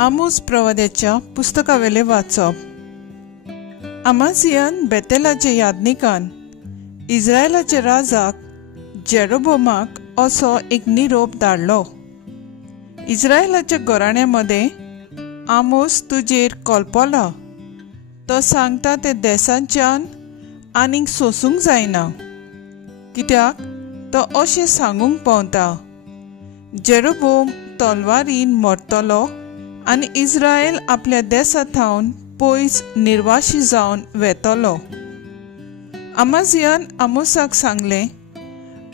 आमोस प्रवाद्याच्या पुस्तकावेले वाचप. अमाजियान बेतेलाच्या यादनिकान इस्रायलाच्या राजाक जेरोबोमाक असो एक निरोप धाडलो. इस्रायलाच्या घराण्यांमध्ये आमोस तुजेर कॉल्पोला. तो सांगता ते देशांच्यान आनीक सोसूंक जायना, कित्याक तो अशें सांगूंक पावता, जेरोबोम तलवारीन मरतलो आनी इस्रायल आपल्या देशांतावन पयस निर्वाशी जावन वेतलो. अमाजियान आमोसाक सांगले,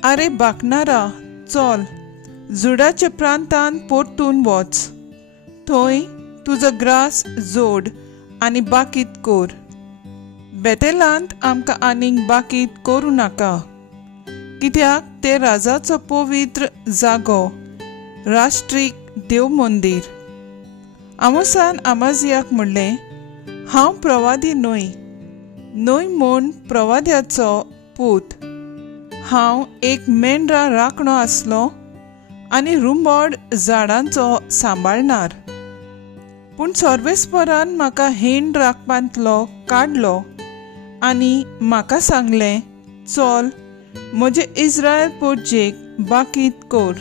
आरे बाकणारा, चल, जुडाच्या प्रांतान परतून वच. थंय तुजो ग्रास जोड आनी बाकीत कोर. बेतेलांत आमकां आनीक बाकीत करूं नाका, कित्याक ते राजाचो पवित्र जागो, राष्ट्रीक देव मंदिर. आमोसान अमाजियाक म्हणलें, हांव प्रवादी न्हय म्हूण प्रवाद्याचो पूत. हांव एक मेंढरा राखणो आसलो आनी रुंबड झाडांचो सांबाळणार. पूण सर्वेस्परान म्हाका हेंड राखपांतलो काडलो आनी म्हाका सांगलें, चल, म्हजे इस्रायल पोरचेक बाकीत कोर.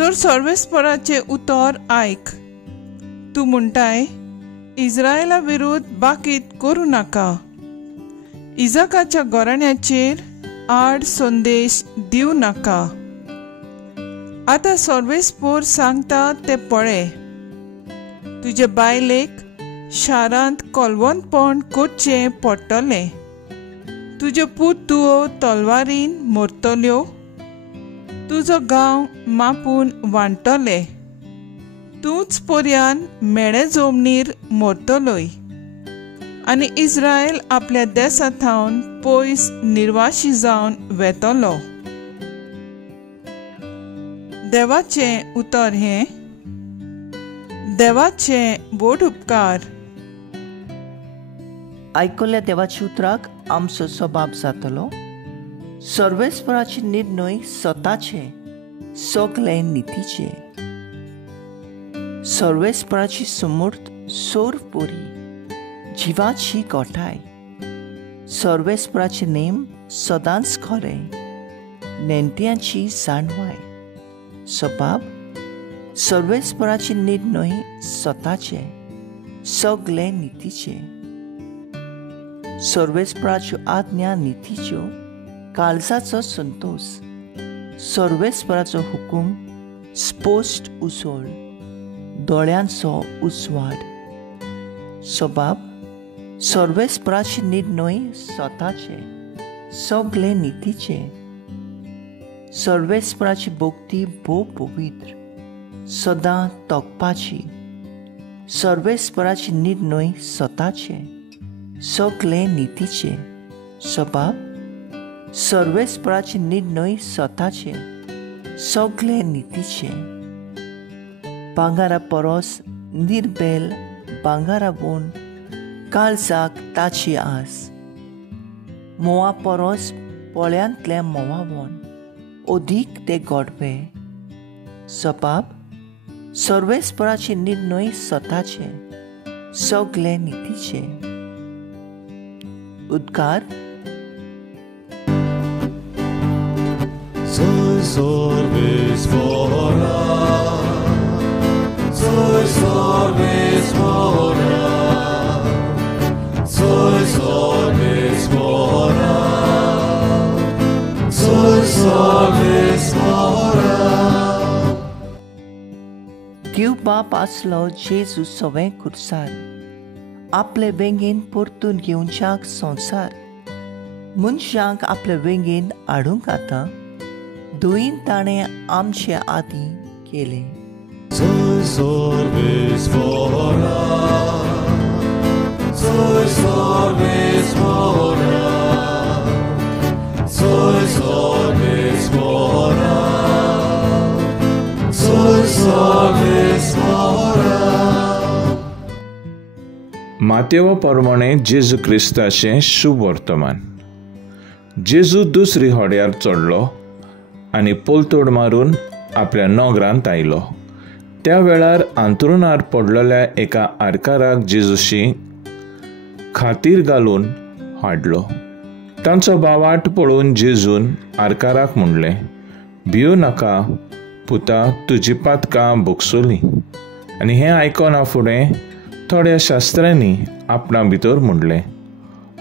तर सर्वेस्पराचें उतर आयक. तूं म्हणटाय, इस्रायला विरुद्ध बाकीत करूं नाका. इजाकाच्या घराण्याचेर आड संदेश दिवं नाका. आतां सर्वेस्पोर सांगता ते पळय. तुजे बायलेक शारांत कोलवंतपण करचें पडटलें. तुज्यो पुतुओ तलवारीन मरतल्यो. तुजो गांव मापून वांटतले. तूंच पर्यान मेळे जमनीर मरतलोय आनी इस्रायल आपल्या देशांतावन पयस निर्वाशी जावन वेतलो. देवाचें उतर हें. देवाचे बोड उपकार. आयकल्ल्या देवाच्या उतराक आमचो सबाब जातलो. सर्वेस्पराचे निर्णय स्वताचे, सगळे नितीचे. सर्वेस्पराची समूर्त सोर पोरी, जिवाची गोठाय. सर्वेस्पराचे नेम सदांच खरे, नेणट्यांची जाणवाय. सबाब, सर्वेस्पराचे निर्णय स्वताचे, सगळे नितीचे. सर्वेस्पराच्यो आज्ञा नितीच्यो, काळजाचो संतोष. सर्वेस्पराचो हुकूम स्पश्ट उसळ, दोळ्यांचो उजवाड. सबाब, सर्वेस्पराचे निर्णय स्वताचे, सगळे नितीचे. सर्वेस्पराची भोक्ती भोव पवित्र, सदां तोकपाची. सर्वेस्पराचे निर्णय स्वताचे, सगळे नितीचे. सबाब, सर्वेस्पराचे निर्णय स्वताचे, सगळे नितीचे. भांगारा परस निर्बेल भांगारावून काळजाक ताची आस. मोवा परस पोळ्यांतले मोवावून अदीक ते गोडवे. सबाब, सर्वेस्पराचे निर्णय स्वताचे, सगळे नितीचे. उद्गार. Soy सर्वेस्परा, soy सर्वेस्परा, soy सर्वेस्परा, soy सर्वेस्परा. देव बाप आसलो जेजू सवें खुर्सार. आपले वेंगेन परतून घेवच्याक संवसार. मनशांक आपले वेंगेन हाडूंक आतां धुयीन ताणें आमचे आदीं केलें. Soy सर्वेस्परा, soy सर्वेस्परा, soy सर्वेस्परा, soy सर्वेस्परा. मातेव प्रमाणे जेजू क्रिस्ताचें शुभ वर्तमान. जेजू दुसरी होड्यार चडलो आनी पोलतोड मारून आपल्या नोगरांत आयलो. त्या वेळार अंथरुणार पडलेल्या एका आरकाराक जेजूशी खातीर घालून हाडलो. तांचो बावाट पळोवन जेजून आरकाराक म्हणलें, भियो नाका पुता, तुजी पातकां भोगसोली. आनी हें आयकना फुडें थोड्या शास्त्रांनी आपणा भितर म्हणलें,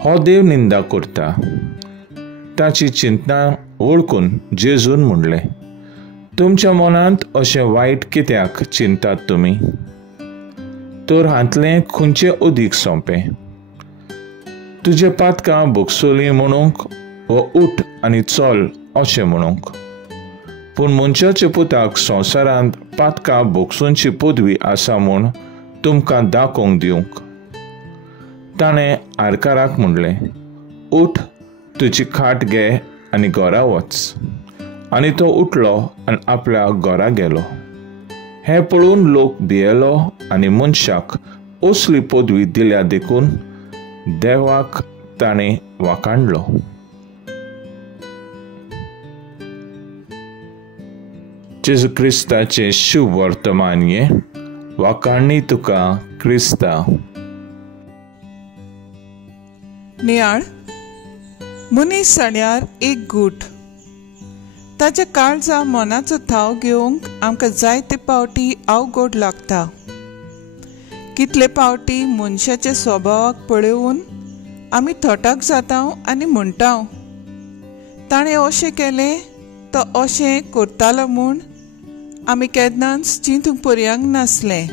हो देव निंदा करता. ताची चिंतना वळखून जेजून म्हणलें, तुमच्या मनांत अशें वायट कित्याक चिंतात तुमी? तर हातलें खंयचें अदीक सोंपें, तुजे पातकां भोगसोली म्हणूंक वा उठ आनी चल अशें म्हणूंक? पूण मनशाच्या पुताक संवसारांत पातकां भोगसूंची पदवी आसा म्हूण तुमकां दाखोवंक दिवंक. ताणें आरकाराक म्हणलें, उठ, तुजी खाट घे आनी घरा वच. आनी तो उठलो आनी आपल्या घरा गेलो. हें पळोवन लोक भियेलो आनी मनशाक असली पदवी दिल्या देखून देवाक ताणें वाखाणलो. जेजू क्रिस्ताचें शुभ वर्तमान हें. वाखाणणी तुका क्रिस्ता. नियाळ मनीस जाल्यार एक गूट. ताच्या काळजा मनाचो थाव घेवंक आमकां जायते पावटी अवघड लागता. कितले पावटी मनशाच्या स्वभावाक पळोवन आमी थोटाक जाता आनी म्हणटा, ताणें अशें केलें तो अशें करतालो म्हूण आमी केन्नाच चिंतूंक पर्यांक नासलें.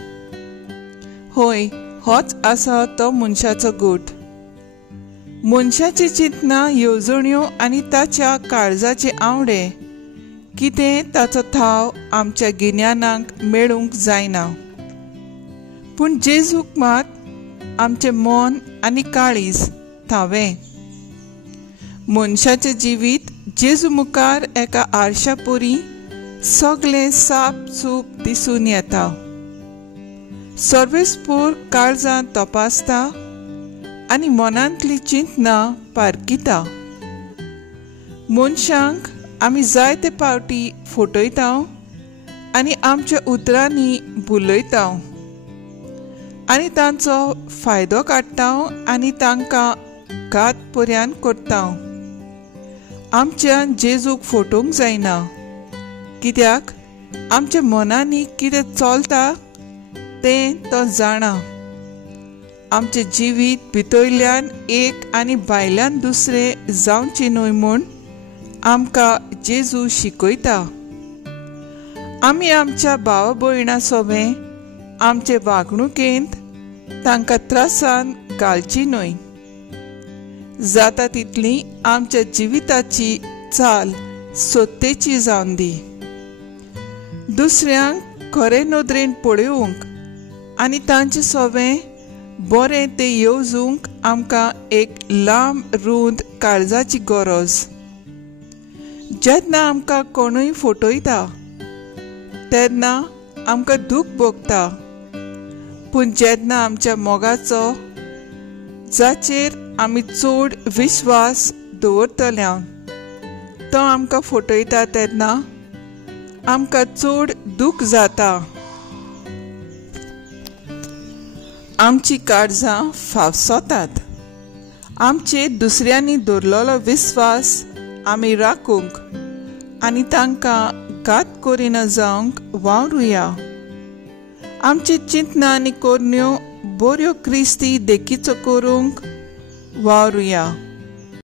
होय, होच आसा तो मनशाचो गूट. मनशाची चिंतना, येवजण्यो आनी ताच्या काळजाचे आवडे कितें ताचो थाव आमच्या गिन्यानाक मेळूंक जायना. पूण जेजूक मात आमचें मन आनी काळीज थावें. मनशाचें जिवीत जेजू मुखार एका आरशा पोरी सगळें साप चूप दिसून येता. सर्वेस्पूर काळजां तपासता आनी मनांतली चिंतना पारखिता. मनशांक आमी जायते पावटी फटयता आनी आमच्या उतरांनी भुलयता आनी तांचो फायदो काडटा आनी तांकां घात पर्यान करता. आमच्यान जेजूक फटोवंक जायना, कित्याक आमच्या मनांनी कितें चलता तें तो जाणा. आमचें जिवीत भितरल्यान एक आनी भायल्यान दुसरें जावचें न्हय म्हूण आमकां जेजू शिकयता. आमी आमच्या भाव भयणां सोबें आमचे वागणुकेंत तांकां त्रासान घालची न्हय. जाता तितली आमच्या जिविताची चाल सोत्तेची जावन दी. दुसऱ्यांक खरे नदरेन पळोवंक आनी तांचे सोबें बरें तें येवजूंक आमकां एक लांब रूंद काळजाची गरज. जेन्ना आमकां कोणूय फटयता तेन्ना आमकां दूख भोगता. पूण जेन्ना आमच्या मोगाचो जाचेर आमी चड विश्वास दवरतल्या तो आमकां फटयता तेन्ना आमकां चड दूख जाता. आमची काळजां फावसोतात. आमचे दुसऱ्यांनी दवरलेलो विस्वास आमी राखूंक आनी तांकां घात करिना जावंक वावरुया. आमची चिंतना आनी कोरण्यो बऱ्यो क्रिस्ती देखीचो करूंक वावरुया.